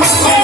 Thank.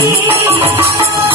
你。